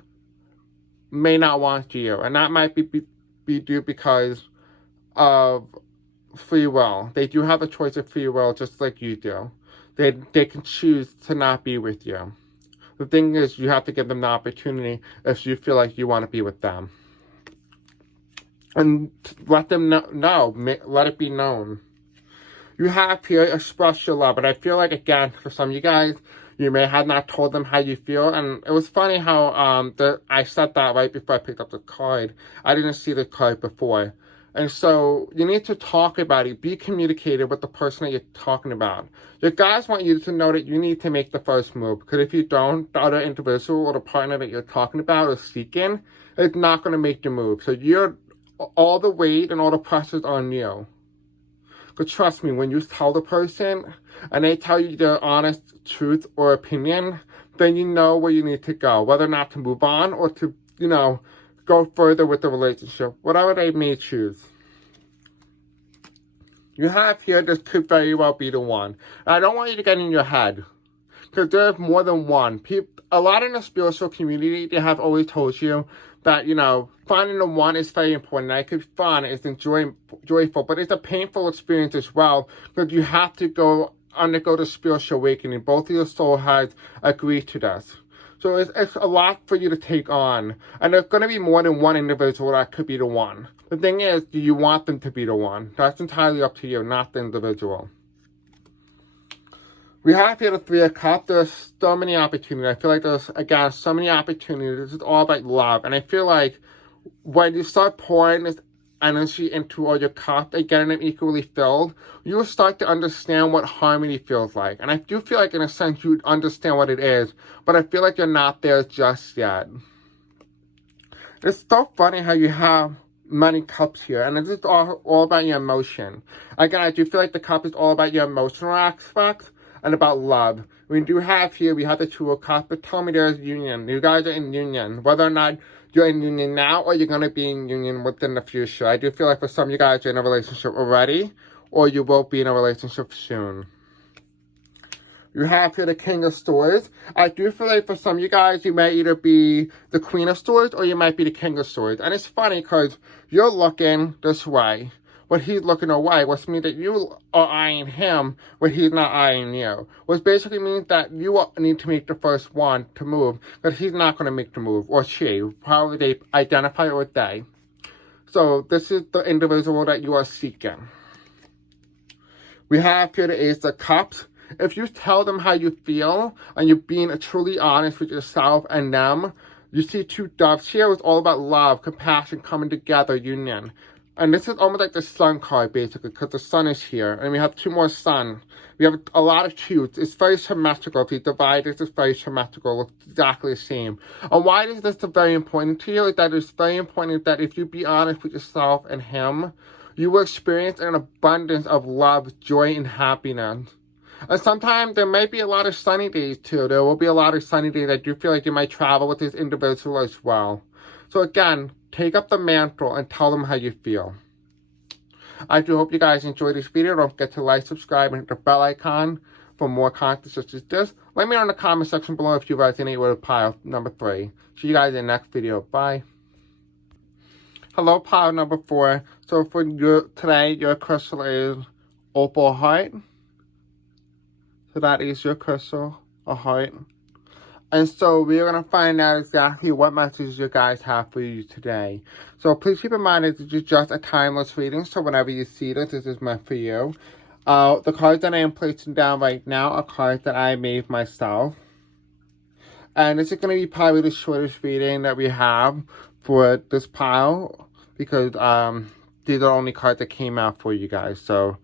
may not want you. And that might be due because of free will. They do have a choice of free will just like you do. They can choose to not be with you. The thing is, you have to give them the opportunity if you feel like you want to be with them. And let them know. Let it be known. You have here express your love. And I feel like, again, for some of you guys, you may have not told them how you feel. And it was funny how I said that right before I picked up the card. I didn't see the card before. And so you need to talk about it. Be communicative with the person that you're talking about. Your guys want you to know that you need to make the first move. Because if you don't, the other individual or the partner that you're talking about or seeking is not going to make the move. So all the weight and all the pressure's on you. But trust me, when you tell the person and they tell you their honest truth or opinion, then you know where you need to go. Whether or not to move on or to, go further with the relationship. Whatever they may choose. You have here, this could very well be the one. And I don't want you to get in your head, because there's more than one. A lot in the spiritual community, they have always told you that, you know, finding the one is very important. It could be fun, it's joyful, but it's a painful experience as well, because you have to undergo the spiritual awakening. Both of your soul has agreed to this. So it's a lot for you to take on. And there's going to be more than one individual that could be the one. The thing is, do you want them to be the one? That's entirely up to you, not the individual. We have here the Three of Cups. There's so many opportunities. I feel like there's, again, so many opportunities. This is all about love. And I feel like when you start pouring this energy into all your cups and getting them equally filled, you will start to understand what harmony feels like. And I do feel like, in a sense, you understand what it is, but I feel like you're not there just yet. It's so funny how you have many cups here, and this is all about your emotion. Again, I do feel like the cup is all about your emotional aspects and about love. We do have here, we have the Two of Cups, but tell me there's union. You guys are in union. Whether or not you're in union now or you're going to be in union within the future. I do feel like for some of you guys, you're in a relationship already, or you will be in a relationship soon. You have here the King of Swords. I do feel like for some of you guys, you may either be the Queen of Swords or you might be the King of Swords. And it's funny because you're looking this way, but he's looking away, which means that you are eyeing him, but he's not eyeing you. Which basically means that you need to make the first one to move, but he's not going to make the move, or she. Probably they identify it with they. So this is the individual that you are seeking. We have here the Ace of Cups. If you tell them how you feel, and you're being truly honest with yourself and them, you see two doves here. It's all about love, compassion, coming together, union. And this is almost like the sun card, basically, because the sun is here. And we have two more sun. We have a lot of twos. It's very symmetrical. If you divide this, it's very symmetrical. It looks exactly the same. And why is this very important to you? Is that it's very important that if you be honest with yourself and him, you will experience an abundance of love, joy, and happiness. And sometimes there may be a lot of sunny days, too. There will be a lot of sunny days. I do feel like you might travel with this individual as well. So again, take up the mantle and tell them how you feel. I do hope you guys enjoyed this video. Don't forget to like, subscribe, and hit the bell icon for more content such as this. Let me know in the comment section below if you resonate with pile number 3. See you guys in the next video. Bye. Hello, pile number 4. So for today, your crystal is Opal Heart. So that is your crystal, a heart. And so we're going to find out exactly what messages you guys have for you today. So please keep in mind that this is just a timeless reading. So whenever you see this, this is meant for you. The cards that I am placing down right now are cards that I made myself. And this is going to be probably the shortest reading that we have for this pile. Because these are the only cards that came out for you guys. So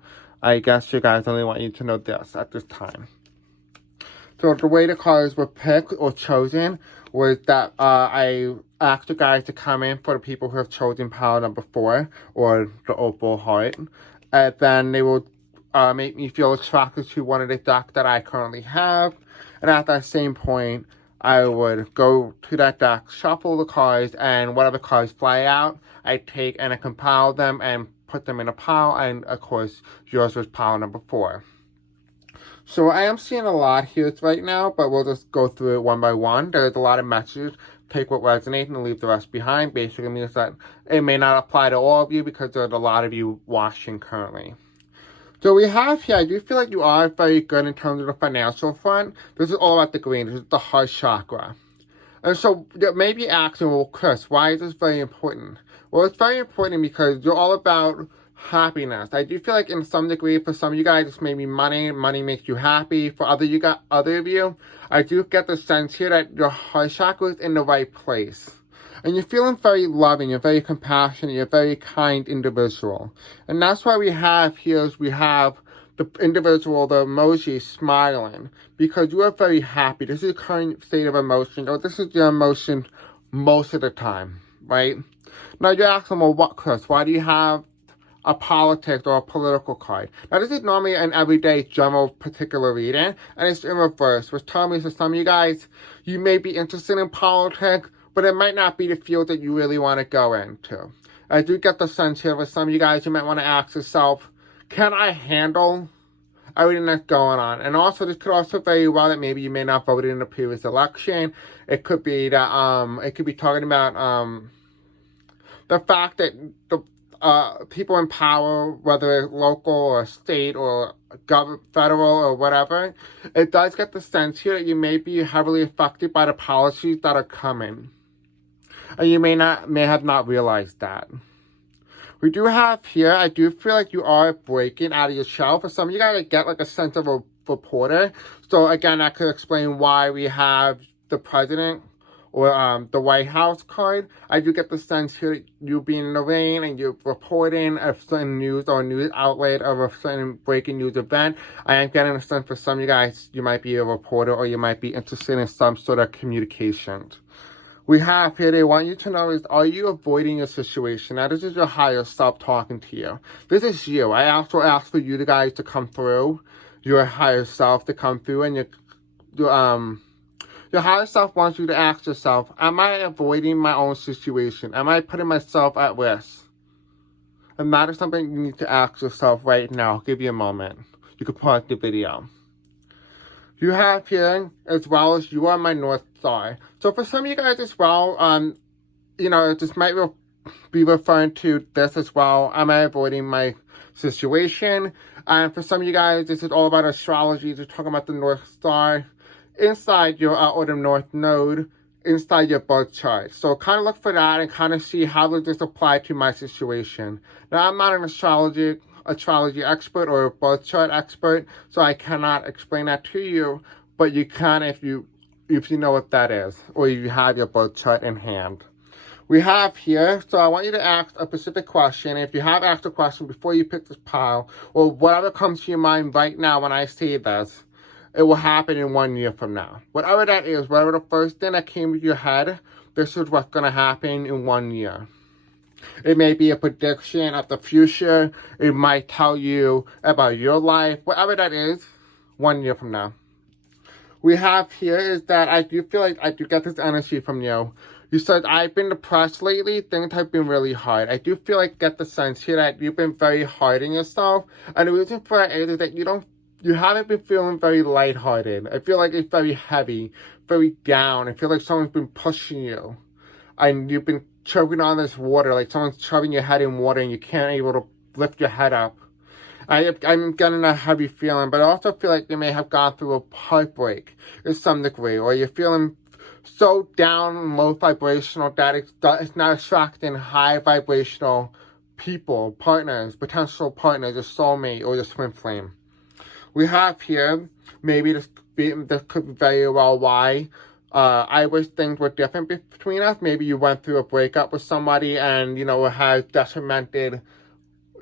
I guess you guys only want you to know this at this time. So the way the cards were picked or chosen was that I asked you guys to come in for the people who have chosen pile number 4 or the Opal Heart. And then they will make me feel attracted to one of the decks that I currently have. And at that same point, I would go to that deck, shuffle the cards, and whatever cards fly out, I take and I compile them and put them in a pile. And of course, yours was pile number 4. So I am seeing a lot here right now, but we'll just go through it one by one. There's a lot of messages. Take what resonates and leave the rest behind. Basically means that it may not apply to all of you because there's a lot of you watching currently. So we have here, I do feel like you are very good in terms of the financial front. This is all about the green. This is the heart chakra. And so you may be asking, well, Chris, why is this very important? Well, it's very important because you're all about happiness. I do feel like in some degree, for some of you guys, it's maybe money. Money makes you happy. For other of you, I do get the sense here that your heart chakra is in the right place. And you're feeling very loving, you're very compassionate, you're a very kind individual. And that's why we have here is we have the individual, the emoji smiling. Because you are very happy. This is your current state of emotion. Or this is your emotion most of the time, right? Now you're asking, well, what, Chris? Why do you have a politics or a political card? Now this is normally an everyday general particular reading, and it's in reverse, which tells me for some of you guys, you may be interested in politics, but it might not be the field that you really want to go into. I do get the sense here for some of you guys, you might want to ask yourself, can I handle everything that's going on? And also, this could also very well that maybe you may not voted in the previous election. It could be that, it could be talking about, the fact that the people in power, whether it's local or state or federal or whatever, it does get the sense here that you may be heavily affected by the policies that are coming. And you may have not realized that. We do have here, I do feel like you are breaking out of your shell. For some of you guys, get like a sense of a reporter. So again, that could explain why we have the president or the White House card. I do get the sense here that you being in the rain and you're reporting a certain news or a news outlet of a certain breaking news event. I am getting a sense for some of you guys, you might be a reporter or you might be interested in some sort of communications. We have here, they want you to know is, are you avoiding your situation? Now, this is your higher self talking to you. This is you. I also ask for you guys to come through, your higher self to come through, and your higher self wants you to ask yourself, am I avoiding my own situation? Am I putting myself at risk? And that is something you need to ask yourself right now. I'll give you a moment. You can pause the video. You have here, as well as you are my North Star. So for some of you guys as well, you know, this might be referring to this as well. Am I avoiding my situation? And for some of you guys, this is all about astrology. They're talking about the North Star inside your or the North Node, inside your birth chart. So kind of look for that and kind of see how does this apply to my situation. Now, I'm not an astrology expert or a birth chart expert, so I cannot explain that to you, but you can if you know what that is, or if you have your birth chart in hand. We have here, so I want you to ask a specific question. If you have asked a question before you pick this pile, or whatever comes to your mind right now when I say this, it will happen in 1 year from now. Whatever that is, whatever the first thing that came to your head, this is what's going to happen in 1 year. It may be a prediction of the future. It might tell you about your life. Whatever that is, 1 year from now. We have here is that I do feel like I do get this energy from you. You said, I've been depressed lately. Things have been really hard. I do feel like get the sense here that you've been very hard on yourself. And the reason for it is that you haven't been feeling very lighthearted. I feel like it's very heavy, very down. I feel like someone's been pushing you. And you've been choking on this water, like someone's shoving your head in water and you can't able to lift your head up. I'm getting a heavy feeling, but I also feel like you may have gone through a heartbreak to some degree, or you're feeling so down and low vibrational that it's not attracting high vibrational people, partners, potential partners, your soulmate, or your twin flame. We have here, maybe this could be very well why. I wish things were different between us. Maybe you went through a breakup with somebody and, you know, it has detrimented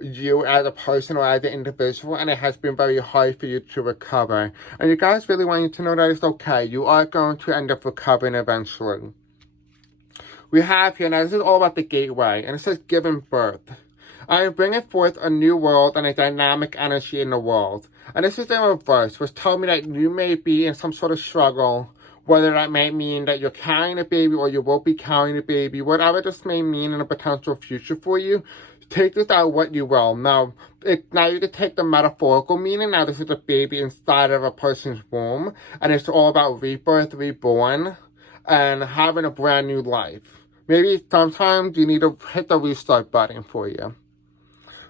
you as a person or as an individual, and it has been very hard for you to recover. And you guys really want you to know that it's okay. You are going to end up recovering eventually. We have here, now this is all about the gateway, and it says giving birth. I am bringing forth a new world and a dynamic energy in the world. And this is in reverse, which tells me that you may be in some sort of struggle, whether that may mean that you're carrying a baby or you will be carrying a baby, whatever this may mean in a potential future for you, take this out what you will. Now you can take the metaphorical meaning. Now this is a baby inside of a person's womb, and it's all about rebirth, reborn, and having a brand new life. Maybe sometimes you need to hit the restart button for you.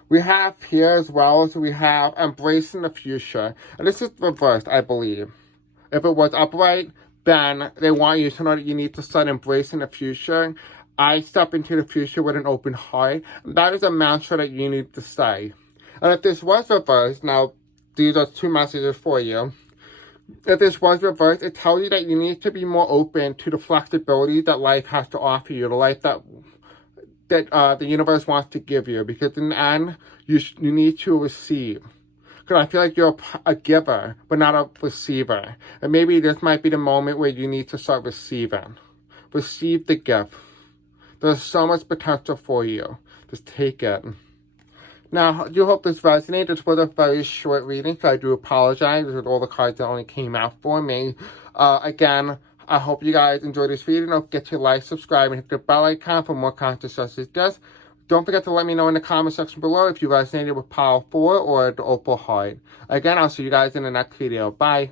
We have here as well as we have embracing the future. And this is reversed, I believe. If it was upright, then they want you to know that you need to start embracing the future. I step into the future with an open heart. That is a mantra that you need to say. And if this was reversed, now these are two messages for you. If this was reversed, it tells you that you need to be more open to the flexibility that life has to offer you, the life that the universe wants to give you. Because in the end, you need to receive. Because I feel like you're a giver, but not a receiver. And maybe this might be the moment where you need to start receiving. Receive the gift. There's so much potential for you. Just take it. Now, I do hope this resonates. This was a very short reading, so I do apologize. This is all the cards that only came out for me. Again, I hope you guys enjoyed this video. Don't forget to like, subscribe, and hit the bell icon for more content such as this. Don't forget to let me know in the comment section below if you resonated with Pile 4 or the Opal Heart. Again, I'll see you guys in the next video. Bye.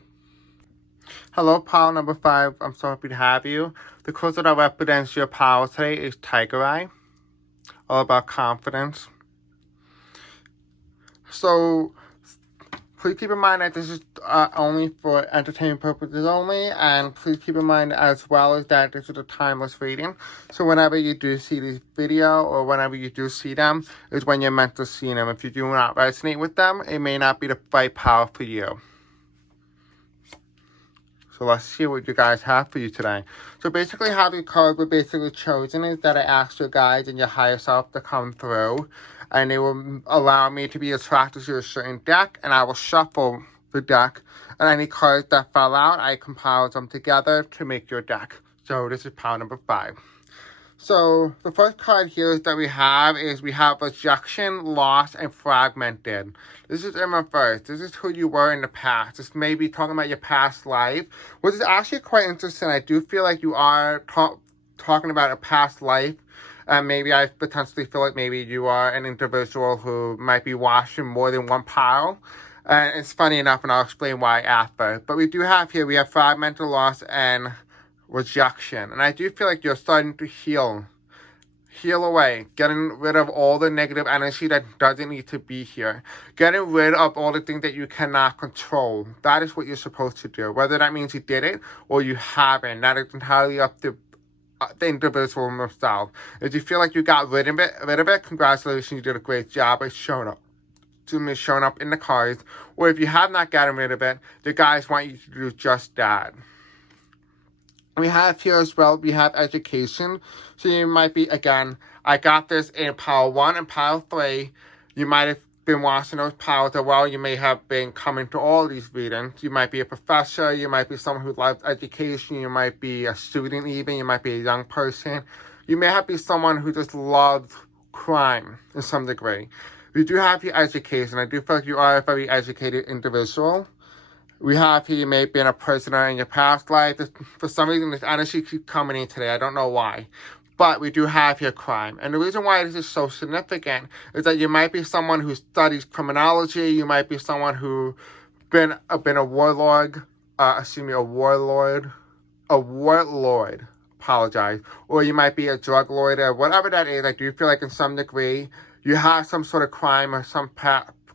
Hello, Pile number 5. I'm so happy to have you. The crystal that represents your Pile today is Tiger Eye. All about confidence. So, please keep in mind that this is only for entertainment purposes only, and please keep in mind as well as that this is a timeless reading. So whenever you do see this video or whenever you do see them is when you're meant to see them. If you do not resonate with them, it may not be the right power for you. So let's see what you guys have for you today. So basically how the cards were basically chosen is that I asked your guides and your higher self to come through. And they will allow me to be attracted to a certain deck. And I will shuffle the deck. And any cards that fell out, I compile them together to make your deck. So this is pile number 5. So the first card here that we have rejection, loss, and fragmented. This is in reverse. This is who you were in the past. This may be talking about your past life, which is actually quite interesting. I do feel like you are talking about a past life. And maybe I potentially feel like maybe you are an individual who might be washing more than one pile. And it's funny enough, and I'll explain why after. But we have fragmented, loss, and rejection. And I do feel like you're starting to heal away, getting rid of all the negative energy that doesn't need to be here, getting rid of all the things that you cannot control. That is what you're supposed to do. Whether that means you did it or you haven't, that is entirely up to the individual himself. If you feel like you got rid of it, congratulations, you did a great job of showing up in the cards. Or if you have not gotten rid of it, the guys want you to do just that. We have here as well, we have education. So you might be, again, I got this in pile 1 and pile 3. You might have been watching those piles as well. You may have been coming to all these readings. You might be a professor. You might be someone who loves education. You might be a student even. You might be a young person. You may have been someone who just loves crime in some degree. We do have your education. I do feel like you are a very educated individual. We have here, you may have been a prisoner in your past life. For some reason, this energy keeps coming in today. I don't know why. But we do have here crime. And the reason why this is so significant is that you might be someone who studies criminology. You might be someone who been a warlord. Apologize. Or you might be a drug lord or whatever that is. I do feel like in some degree you have some sort of crime or some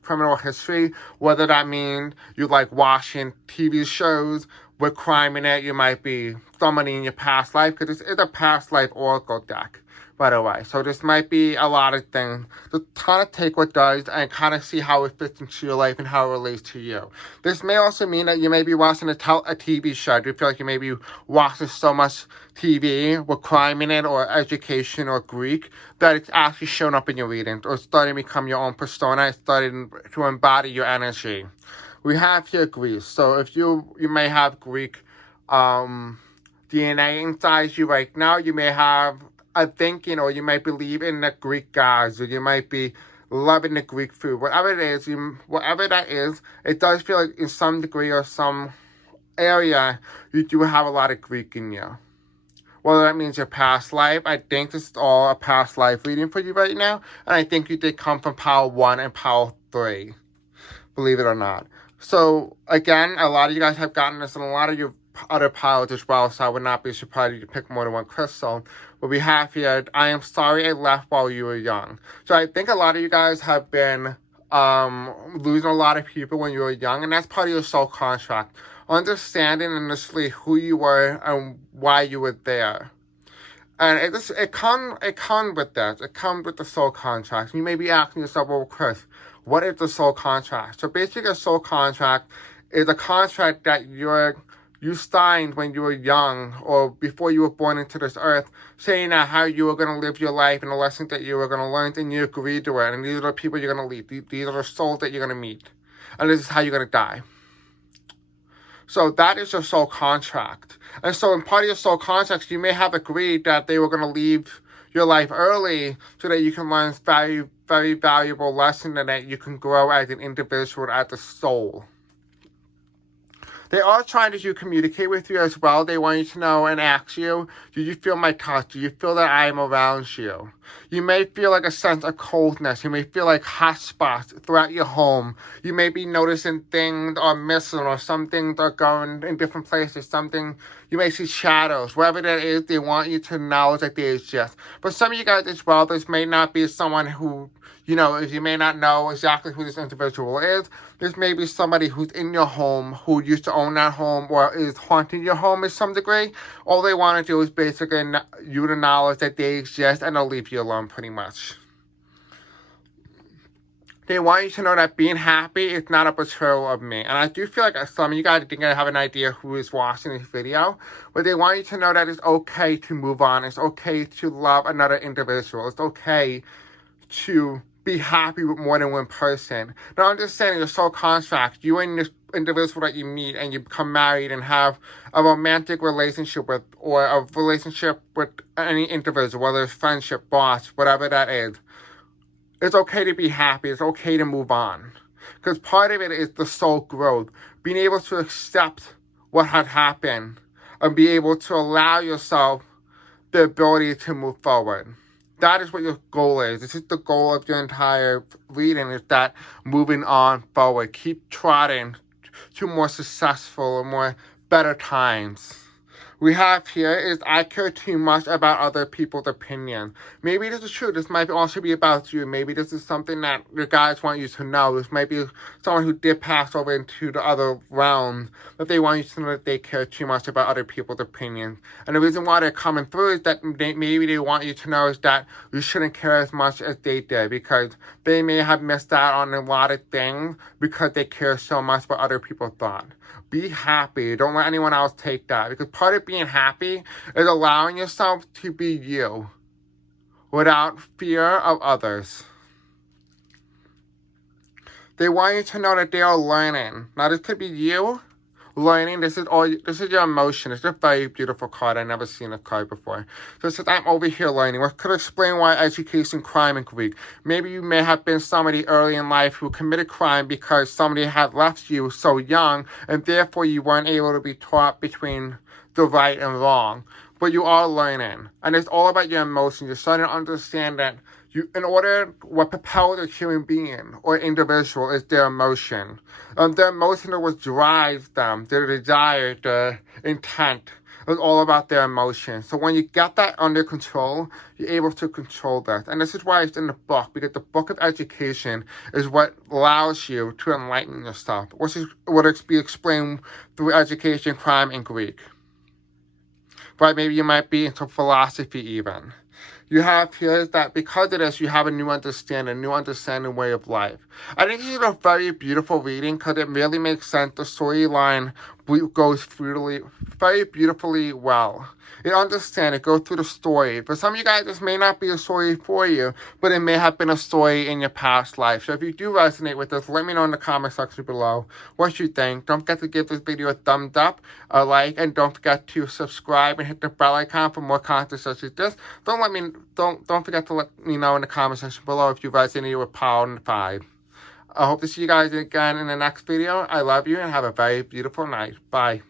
criminal history. Whether that means you like watching TV shows with crime in it, you might be somebody in your past life, because this is a past life oracle deck, by the way. So this might be a lot of things. Just kind of take what does and kind of see how it fits into your life and how it relates to you. This may also mean that you may be watching a TV show. Do you feel like you may be watching so much TV with crime in it or education or Greek that it's actually shown up in your readings or starting to become your own persona. It's starting to embody your energy. We have here Greece. So if you may have Greek DNA inside you right now, you may have a thinking, or you might believe in the Greek gods, or you might be loving the Greek food. Whatever that is, it does feel like in some degree or some area, you do have a lot of Greek in you. Whether that means your past life, I think this is all a past life reading for you right now. And I think you did come from pile 1 and pile 3. Believe it or not. So, again, a lot of you guys have gotten this in a lot of your other piles as well, so I would not be surprised if you pick more than one crystal. But we have here, I am sorry I left while you were young. So I think a lot of you guys have been losing a lot of people when you were young, and that's part of your soul contract. Understanding initially who you were and why you were there. And it comes with this. It comes with the soul contract. You may be asking yourself, well, Chris, what is the soul contract? So basically a soul contract is a contract that you signed when you were young or before you were born into this earth, saying that how you were going to live your life and the lessons that you were going to learn, and you agreed to it. And these are the people you're going to lead. These are the souls that you're going to meet. And this is how you're going to die. So that is your soul contract. And so in part of your soul contract, you may have agreed that they were going to leave your life early so that you can learn very, very valuable lesson and that you can grow as an individual, as a soul. They are trying to communicate with you as well. They want you to know and ask you, do you feel my touch? Do you feel that I am around you? You may feel like a sense of coldness. You may feel like hot spots throughout your home. You may be noticing things are missing or some things are going in different places. You may see shadows. Whatever that is, they want you to know that they exist. For some of you guys as well, this may not be someone who, if you may not know exactly who this individual is, this may be somebody who's in your home, who used to own that home, or is haunting your home to some degree. All they want to do is basically you to acknowledge that they exist, and they'll leave you alone pretty much. They want you to know that being happy is not a betrayal of me. And I do feel like some of you guys think I have an idea who is watching this video. But they want you to know that it's okay to move on. It's okay to love another individual. It's okay to be happy with more than one person. Now, understanding your soul contract, you and this individual that you meet and you become married and have a romantic relationship with, or a relationship with any individual, whether it's friendship, boss, whatever that is. It's okay to be happy. It's okay to move on. Because part of it is the soul growth. Being able to accept what had happened and be able to allow yourself the ability to move forward. That is what your goal is. This is the goal of your entire reading, is that moving on forward. Keep trotting to more successful and more better times. We have here is, I care too much about other people's opinion. Maybe this is true. This might also be about you. Maybe this is something that your guides want you to know. This might be someone who did pass over into the other realm, but they want you to know that they care too much about other people's opinions. And the reason why they're coming through is that maybe they want you to know is that you shouldn't care as much as they did, because they may have missed out on a lot of things because they care so much what other people thought. Be happy. Don't let anyone else take that. Because part of being happy is allowing yourself to be you without fear of others. They want you to know that they are learning. Now, this could be you learning. This is your emotion. It's a very beautiful card. I've never seen a card before. So it says, I'm over here learning. What could explain why education, crime, and Greek. Maybe you may have been somebody early in life who committed crime because somebody had left you so young, and therefore you weren't able to be taught between the right and wrong. But you are learning. And it's all about your emotions. You're starting to understand that what propels a human being or individual is their emotion. Their emotion is what drives them, their desire, their intent. It's all about their emotion. So when you get that under control, you're able to control that. And this is why it's in the book, because the book of education is what allows you to enlighten yourself, which is what be explained through education, crime, and Greek. Right? Maybe you might be into philosophy even. You have here is that because of this, you have a new understanding way of life. I think this is a very beautiful reading because it really makes sense. The storyline goes very beautifully well. You understand it, go through the story. For some of you guys, this may not be a story for you, but it may have been a story in your past life. So if you do resonate with this, let me know in the comment section below what you think. Don't forget to give this video a thumbs up, a like, and don't forget to subscribe and hit the bell icon for more content such as this. Don't forget to let me know in the comment section below if you resonated with Power and 5. I hope to see you guys again in the next video. I love you and have a very beautiful night. Bye.